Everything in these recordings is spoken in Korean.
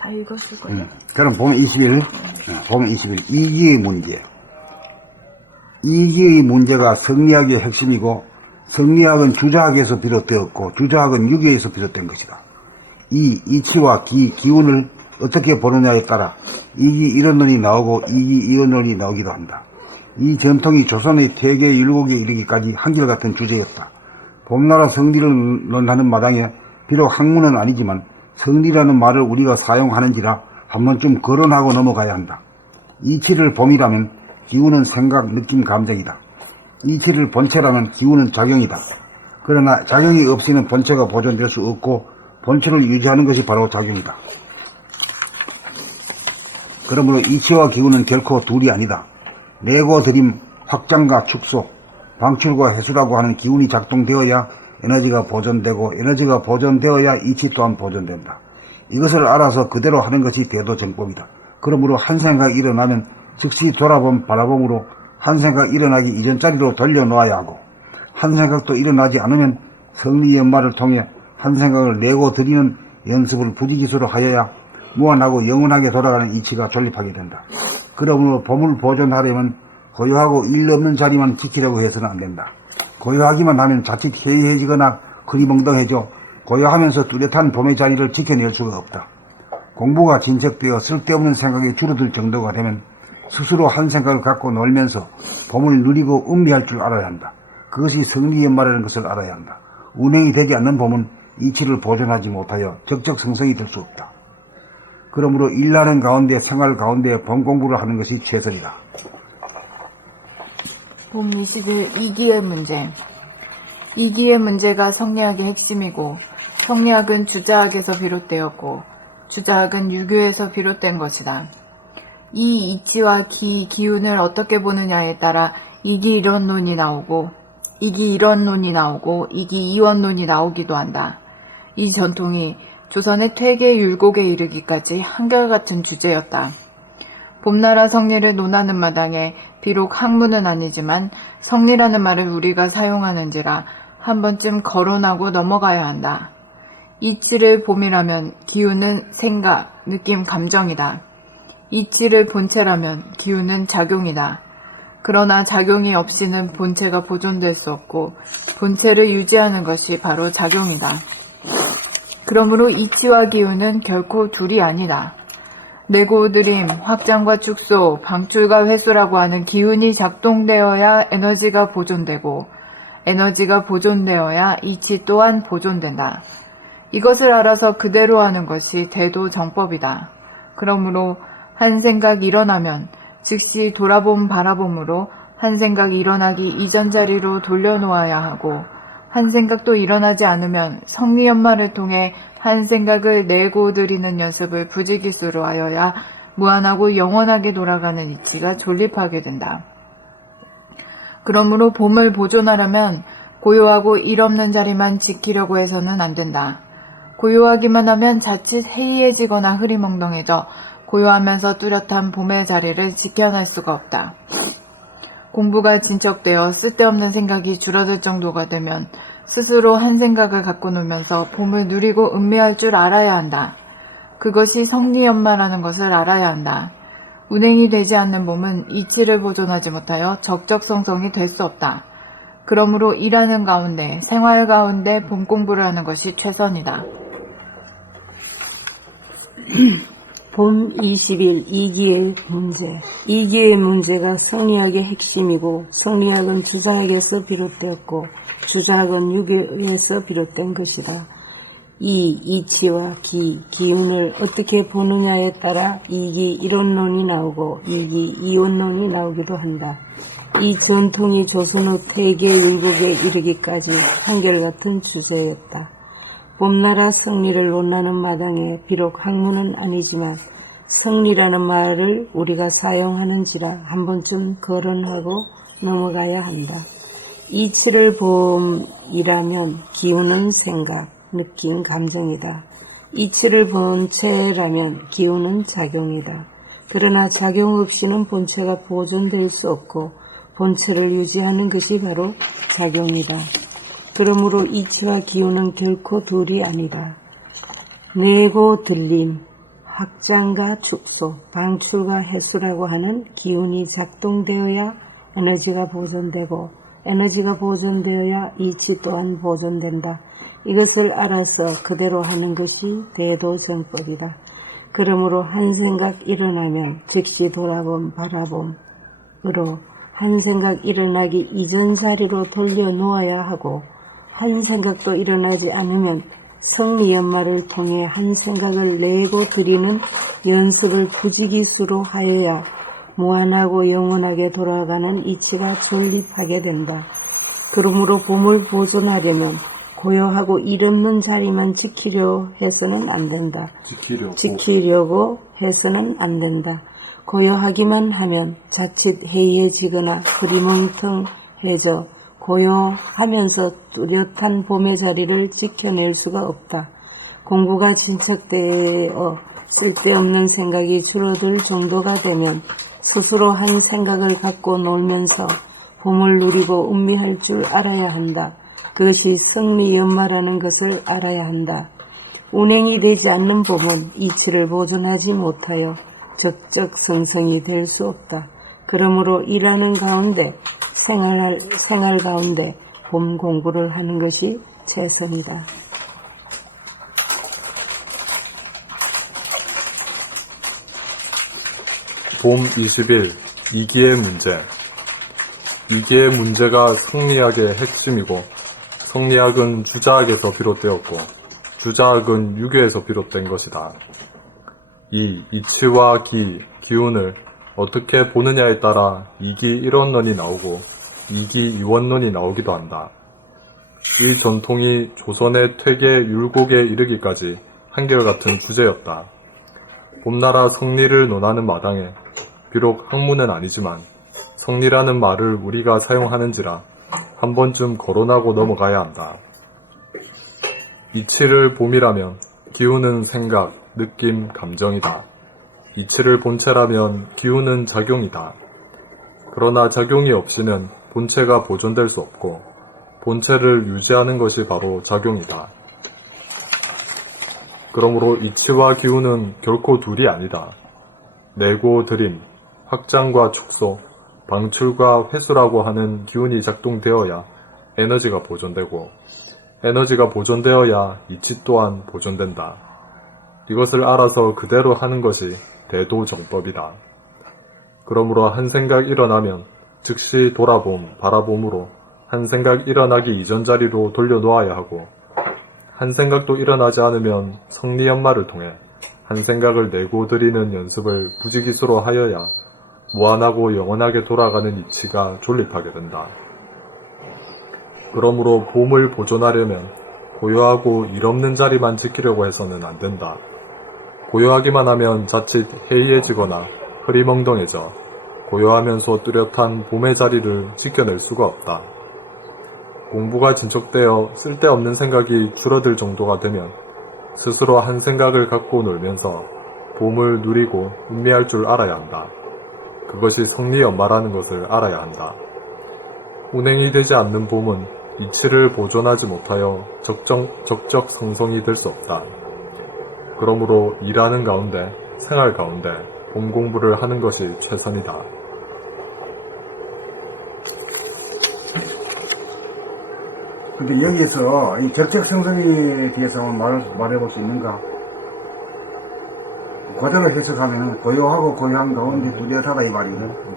다 읽었을 거예요. 그럼 보면 21, 보면 21, 이기의 문제. 이기의 문제가 성리학의 핵심이고, 성리학은 주자학에서 비롯되었고, 주자학은 유교에서 비롯된 것이다. 이 이치와 기운을 어떻게 보느냐에 따라 이기 이론론이 나오고 이기 이론론이 나오기도 한다. 이 전통이 조선의 퇴계 율곡에 이르기까지 한결같은 주제였다. 봄나라 성리를 논하는 마당에 비록 학문은 아니지만 성리라는 말을 우리가 사용하는지라 한 번쯤 거론하고 넘어가야 한다. 이치를 봄이라면 기운은 생각, 느낌, 감정이다. 이치를 본체라면 기운은 작용이다. 그러나 작용이 없이는 본체가 보존될 수 없고 본체를 유지하는 것이 바로 작용이다. 그러므로 이치와 기운은 결코 둘이 아니다. 내고 드림, 확장과 축소, 방출과 해수라고 하는 기운이 작동되어야 에너지가 보존되고 에너지가 보존되어야 이치 또한 보존된다. 이것을 알아서 그대로 하는 것이 대도정법이다. 그러므로 한 생각이 일어나면 즉시 돌아본 바라봄으로 한 생각 일어나기 이전 자리로 돌려놓아야 하고 한 생각도 일어나지 않으면 성리연마를 통해 한 생각을 내고 드리는 연습을 부지기수로 하여야 무한하고 영원하게 돌아가는 이치가 존립하게 된다. 그러므로 봄을 보존하려면 고요하고 일 없는 자리만 지키려고 해서는 안 된다. 고요하기만 하면 자칫 해이해지거나 흐리멍덩해져 고요하면서 뚜렷한 봄의 자리를 지켜낼 수가 없다. 공부가 진척되어 쓸데없는 생각이 줄어들 정도가 되면 스스로 한 생각을 갖고 놀면서 봄을 누리고 음미할 줄 알아야 한다. 그것이 성리연마라는 것을 알아야 한다. 운행이 되지 않는 봄은 이치를 보존하지 못하여 적적성성이 될 수 없다. 그러므로 일하는 가운데 생활 가운데 봄 공부를 하는 것이 최선이다. 봄 20일 이기의 문제. 이기의 문제가 성리학의 핵심이고 성리학은 주자학에서 비롯되었고 주자학은 유교에서 비롯된 것이다. 이 이치와 기운을 어떻게 보느냐에 따라 이기 이론론이 나오고 이기 이론론이 나오고 이기 이원론이 나오기도 한다. 이 전통이 조선의 퇴계 율곡에 이르기까지 한결같은 주제였다. 봄나라 성리를 논하는 마당에 비록 학문은 아니지만 성리라는 말을 우리가 사용하는지라 한 번쯤 거론하고 넘어가야 한다. 이치를 봄이라면 기운은 생각, 느낌, 감정이다. 이치를 본체라면 기운은 작용이다. 그러나 작용이 없이는 본체가 보존될 수 없고 본체를 유지하는 것이 바로 작용이다. 그러므로 이치와 기운은 결코 둘이 아니다. 내고 드림, 확장과 축소, 방출과 회수라고 하는 기운이 작동되어야 에너지가 보존되고 에너지가 보존되어야 이치 또한 보존된다. 이것을 알아서 그대로 하는 것이 대도정법이다. 그러므로 한 생각 일어나면 즉시 돌아봄 바라봄으로 한 생각 일어나기 이전 자리로 돌려놓아야 하고 한 생각도 일어나지 않으면 성리연마를 통해 한 생각을 내고 드리는 연습을 부지기수로 하여야 무한하고 영원하게 돌아가는 이치가 존립하게 된다. 그러므로 봄을 보존하려면 고요하고 일 없는 자리만 지키려고 해서는 안 된다. 고요하기만 하면 자칫 해이해지거나 흐리멍덩해져 고요하면서 뚜렷한 봄의 자리를 지켜낼 수가 없다. 공부가 진척되어 쓸데없는 생각이 줄어들 정도가 되면 스스로 한 생각을 갖고 놀면서 봄을 누리고 음미할 줄 알아야 한다. 그것이 성리연마라는 것을 알아야 한다. 운행이 되지 않는 봄은 이치를 보존하지 못하여 적적성성이 될 수 없다. 그러므로 일하는 가운데, 생활 가운데 봄 공부를 하는 것이 최선이다. 봄 20일 이기의 문제. 이기의 문제가 성리학의 핵심이고 성리학은 주자학에서 비롯되었고 주자학은 유교에서 비롯된 것이다. 이 이치와 기운을 어떻게 보느냐에 따라 이기 이론론이 나오고 이기 이원론이 나오기도 한다. 이 전통이 조선의 퇴계 율곡에 이르기까지 한결같은 주제였다. 봄나라 성리를 논하는 마당에 비록 학문은 아니지만 성리라는 말을 우리가 사용하는지라 한 번쯤 거론하고 넘어가야 한다. 이치를 봄이라면 기운은 생각, 느낌, 감정이다. 이치를 본체라면 기운은 작용이다. 그러나 작용 없이는 본체가 보존될 수 없고 본체를 유지하는 것이 바로 작용이다. 그러므로 이치와 기운은 결코 둘이 아니다. 내고 들림, 확장과 축소, 방출과 해수라고 하는 기운이 작동되어야 에너지가 보존되고 에너지가 보존되어야 이치 또한 보존된다. 이것을 알아서 그대로 하는 것이 대도정법이다. 그러므로 한 생각 일어나면 즉시 돌아봄 바라봄으로 한 생각 일어나기 이전 자리로 돌려놓아야 하고 한 생각도 일어나지 않으면 성리연마를 통해 한 생각을 내고 드리는 연습을 부지기수로 하여야 무한하고 영원하게 돌아가는 이치가 존립하게 된다. 그러므로 봄을 보존하려면 고요하고 일 없는 자리만 지키려 해서는 안 된다. 지키려고 해서는 안 된다. 고요하기만 하면 자칫 해이해지거나 흐리멍텅해져 고요하면서 뚜렷한 봄의 자리를 지켜낼 수가 없다. 공부가 진척되어 쓸데없는 생각이 줄어들 정도가 되면 스스로 한 생각을 갖고 놀면서 봄을 누리고 음미할 줄 알아야 한다. 그것이 성리연마라는 것을 알아야 한다. 운행이 되지 않는 봄은 이치를 보존하지 못하여 적적성성이 될 수 없다. 그러므로 일하는 가운데 생활 가운데 봄 공부를 하는 것이 최선이다. 봄 20일 이기의 문제. 이기의 문제가 성리학의 핵심이고 성리학은 주자학에서 비롯되었고 주자학은 유교에서 비롯된 것이다. 이 이치와 기운을 어떻게 보느냐에 따라 이기 일원론이 나오고 이기 이원론이 나오기도 한다. 이 전통이 조선의 퇴계 율곡에 이르기까지 한결같은 주제였다. 봄나라 성리를 논하는 마당에 비록 학문은 아니지만 성리라는 말을 우리가 사용하는지라 한 번쯤 거론하고 넘어가야 한다. 이치를 봄이라면 기운은 생각, 느낌, 감정이다. 이치를 본체라면 기운은 작용이다. 그러나 작용이 없이는 본체가 보존될 수 없고 본체를 유지하는 것이 바로 작용이다. 그러므로 이치와 기운은 결코 둘이 아니다. 내고 드림, 확장과 축소, 방출과 회수라고 하는 기운이 작동되어야 에너지가 보존되고 에너지가 보존되어야 이치 또한 보존된다. 이것을 알아서 그대로 하는 것이 대도정법이다. 그러므로 한 생각 일어나면 즉시 돌아봄, 바라봄으로 한 생각 일어나기 이전 자리로 돌려놓아야 하고 한 생각도 일어나지 않으면 성리연마를 통해 한 생각을 내고 드리는 연습을 부지기수로 하여야 무한하고 영원하게 돌아가는 이치가 존립하게 된다. 그러므로 봄을 보존하려면 고요하고 일 없는 자리만 지키려고 해서는 안 된다. 고요하기만 하면 자칫 해이해지거나 흐리멍덩해져 고요하면서 뚜렷한 봄의 자리를 지켜낼 수가 없다. 공부가 진척되어 쓸데없는 생각이 줄어들 정도가 되면 스스로 한 생각을 갖고 놀면서 봄을 누리고 음미할 줄 알아야 한다. 그것이 성리연마라는 것을 알아야 한다. 운행이 되지 않는 봄은 이치를 보존하지 못하여 적적성성이 될 수 없다. 그러므로 일하는 가운데, 생활 가운데 봄 공부를 하는 것이 최선이다. 근데 여기에서 이 적적성성에 대해서 말해볼 수 있는가? 그대로 해석하면 고요하고 고요한 가운데 뚜렷하다 이 말이거든.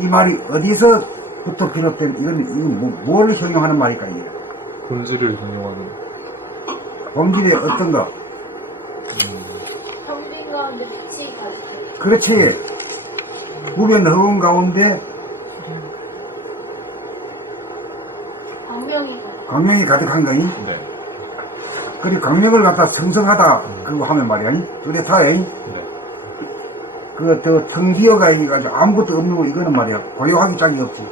이 말이 어디서부터 비롯된 이건 뭘 형용하는 말일까 이게? 본질을 형용하는. 본질이 어떤가? 평빈 가운데 빛이 가득해. 그렇지. 무변 허운 가운데 광명이 가득한 거니? 네. 그리고 광명을 갖다 성성하다 그거 하면 말이야. 뚜렷하다. 네. 그 텅비어가 이가지고 아무것도 없는 거 이거는 말이야. 고요하기 짝이 없지.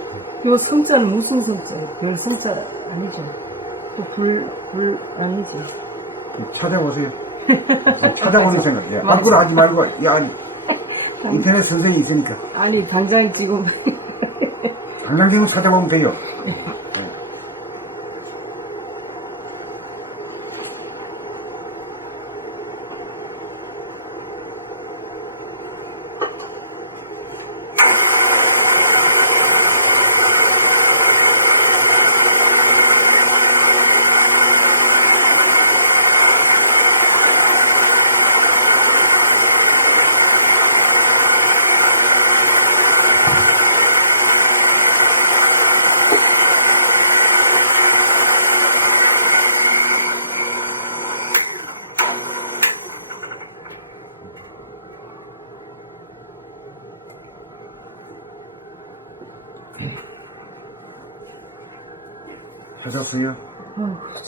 요 성자는 무슨 성자예요? 별 성자 아니죠? 불 아니지? 찾아보세요. 찾아보는 생각이야. 밖으로 하지 말고, 야, 인터넷 선생이 있으니까. 아니 당장 지금 방랑기구 찾아보면 돼요. 하셨어요?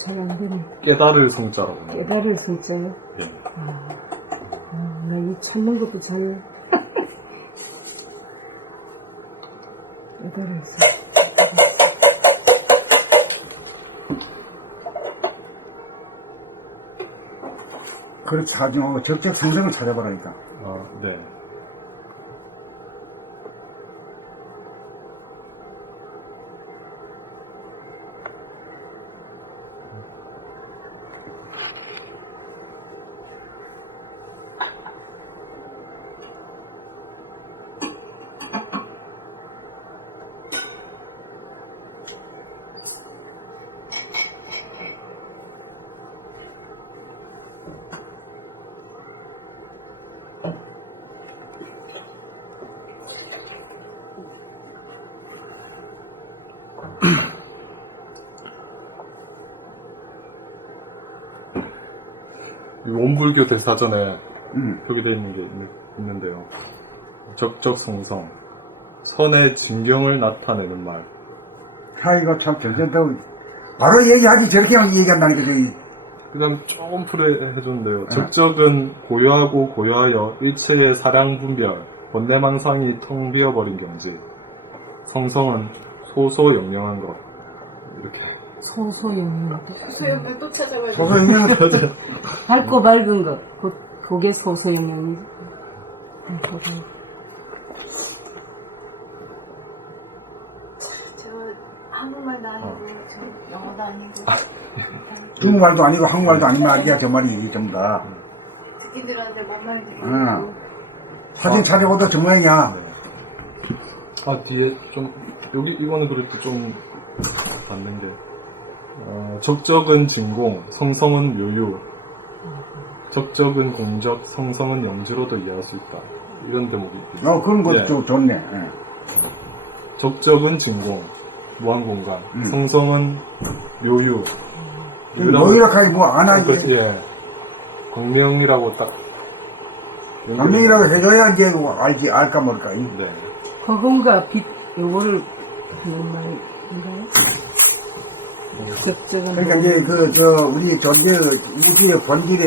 잘안 되네. 깨달을 성자라고. 합니다. 깨달을 진짜요? 예. 나 이 찾는 것도 잘. 깨달을 진짜. 그렇지, 하죠. 적적 상성을 찾아보라니까. 네. 이 원불교 대사전에 표기되어 있는 게 있는데요. 적적성성, 선의 진경을 나타내는 말. 아, 이거 참 괜찮다고. 바로 얘기하지, 저렇게 얘기한다니까, 저기. 그 다음 조금 풀이해줬는데요. 적적은 고요하고 고요하여 일체의 사량분별, 번뇌망상이 텅 비어버린 경지. 성성은 소소영영한 것. 이렇게. 소소영영. 소영을 또 찾아봐야 돼. 소소영영. 밝고 밝은 것. 그게 소소영영이지. 제가 한국말도 아니고 저 영어도 아니고 중국말도 아니고 한국말도 아닌 말이야, 저 말이, 전부 다. 듣긴 들었는데 뭔 말인지 응. 모르고 사진 찾아보다 저 모양이야. 뒤에 좀, 이거는 그래도 좀 맞는 게. 적적은 진공, 성성은 묘유. 적적은 공적, 성성은 영지로도 이해할 수 있다. 이런 대목이 있고. 그런 것도 예. 좋네. 예. 적적은 진공, 무한공간. 성성은 묘유. 노이락하게 뭐 안 하지. 예. 광명이라고 딱. 강명이라고 해줘야 이제 알지, 알까 모를까. 네. 허공과 빛, 요거를, 그런 말인가요? 적적은. 그러니까 이제 우리 존재, 우주의 본질에,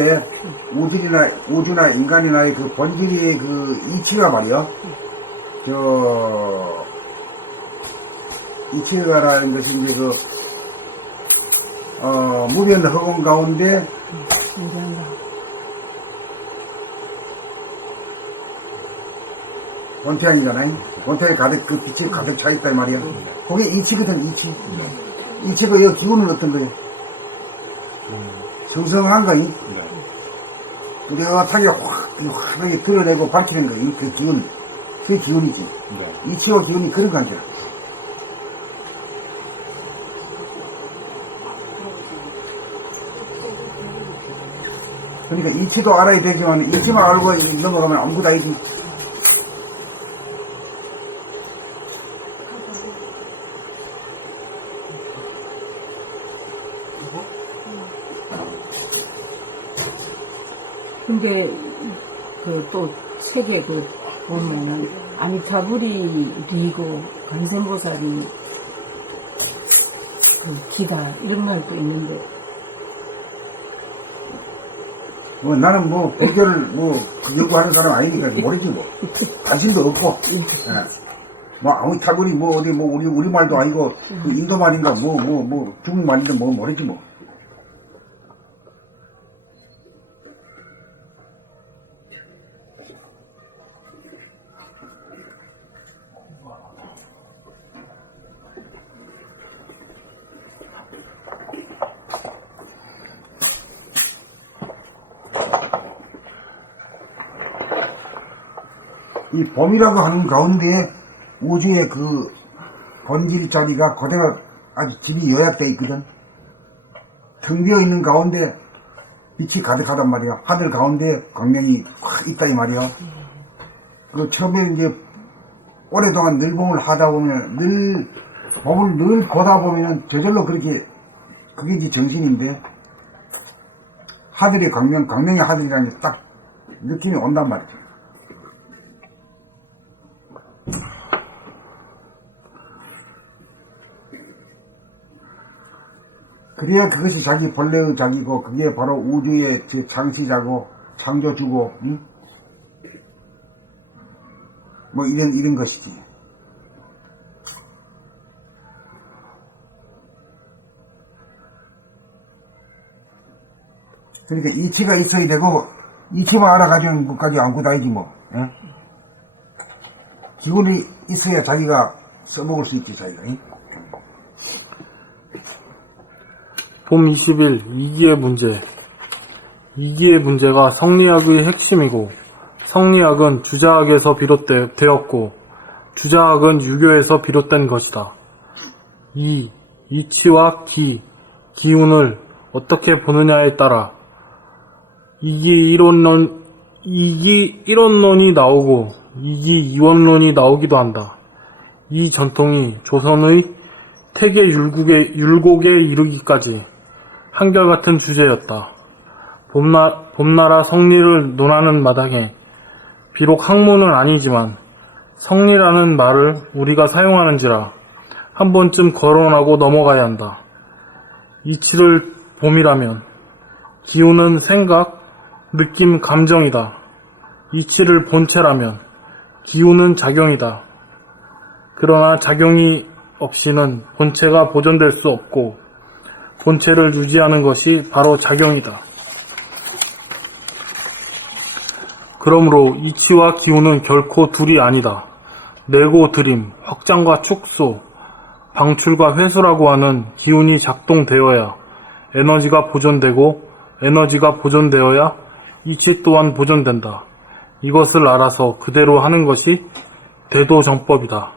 우주나 인간이나 그 본질의 그 이치가 말이야. 이치가라는 것이 이제 무변 허공 가운데, 본태양이잖아요. 본태양에 가득, 그 빛이 가득 차 있단 말이야. 그게 이치거든, 이치. 이치가 이 기운은 어떤 거예요? 성성한 거이. 네. 뚜렷하게 확하게 드러내고 밝히는 거이. 그 기운. 그게 기운이지. 네. 이치와 기운이 그런 관계야. 그러니까 이치도 알아야 되지만, 이치만 알고 넘어가면 아무것도 아니지. 근데 또 책에 보면은 아미타불이 리고 관세음보살이 기다 이런 말도 있는데 나는 불교를 연구하는 사람 아니니까 모르지 뭐. 관심도 없고. 예. 아미타불이 우리 말도 아니고, 그 인도 말인가, 중국 말인데 모르지 뭐. 이 봄이라고 하는 가운데 우주의 그 본질 자리가 그대로 아주 집이 요약되어 있거든. 텅 비어 있는 가운데 빛이 가득하단 말이야. 하늘 가운데 광명이 확 있다 이 말이야. 그 처음에 이제 오랫동안 늘 봄을 하다 보면 봄을 늘 보다 보면은 저절로 그렇게 그게 이제 정신인데 하늘의 광명의 하늘이라는 게 딱 느낌이 온단 말이야. 그래야 그것이 자기 본래의 자기고 그게 바로 우주의 창시자고 창조주고 응? 뭐 이런 것이지. 그러니까 이치가 있어야 되고 이치만 알아가지고 것까지 안고 다니지 뭐. 응? 기운이 있어야 자기가 써먹을 수 있지 자기가. 응? 봄 20일 이기의 문제. 이기의 문제가 성리학의 핵심이고 성리학은 주자학에서 비롯되었고 주자학은 유교에서 비롯된 것이다. 이치와 기운을 어떻게 보느냐에 따라 이기 이론론이 나오고 이기 이원론이 나오기도 한다. 이 전통이 조선의 태계 율곡에 이르기까지 한결같은 주제였다. 봄나라 성리를 논하는 마당에 비록 학문은 아니지만 성리라는 말을 우리가 사용하는지라 한 번쯤 거론하고 넘어가야 한다. 이치를 봄이라면 기운은 생각, 느낌, 감정이다. 이치를 본체라면 기운은 작용이다. 그러나 작용이 없이는 본체가 보존될 수 없고 본체를 유지하는 것이 바로 작용이다. 그러므로 이치와 기운은 결코 둘이 아니다. 내고 드림, 확장과 축소, 방출과 회수라고 하는 기운이 작동되어야 에너지가 보존되고 에너지가 보존되어야 이치 또한 보존된다. 이것을 알아서 그대로 하는 것이 대도정법이다.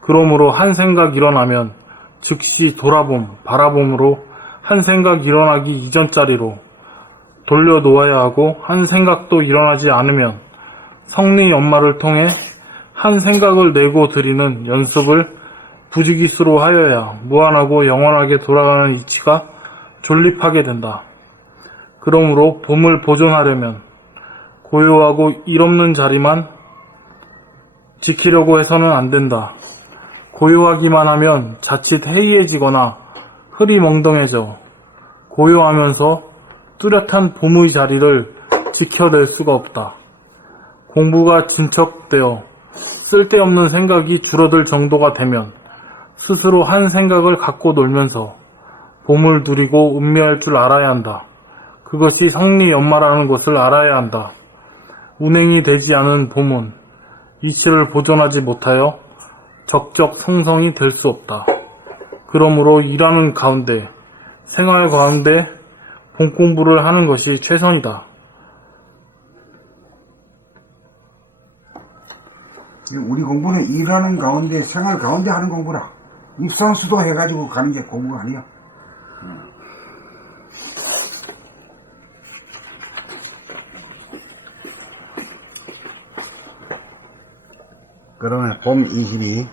그러므로 한 생각 일어나면 즉시 돌아봄, 바라봄으로 한 생각 일어나기 이전 자리로 돌려놓아야 하고 한 생각도 일어나지 않으면 성리 연마를 통해 한 생각을 내고 드리는 연습을 부지기수로 하여야 무한하고 영원하게 돌아가는 이치가 존립하게 된다. 그러므로 봄을 보존하려면 고요하고 일 없는 자리만 지키려고 해서는 안 된다. 고요하기만 하면 자칫 해이해지거나 흐리멍덩해져 고요하면서 뚜렷한 봄의 자리를 지켜낼 수가 없다. 공부가 진척되어 쓸데없는 생각이 줄어들 정도가 되면 스스로 한 생각을 갖고 놀면서 봄을 누리고 음미할 줄 알아야 한다. 그것이 성리연마라는 것을 알아야 한다. 운행이 되지 않은 봄은 이치를 보존하지 못하여 적적 성성이 될 수 없다. 그러므로 일하는 가운데, 생활 가운데 봄 공부를 하는 것이 최선이다. 우리 공부는 일하는 가운데, 생활 가운데 하는 공부라. 입상수도 해가지고 가는 게 공부가 아니야. 그러면 봄 22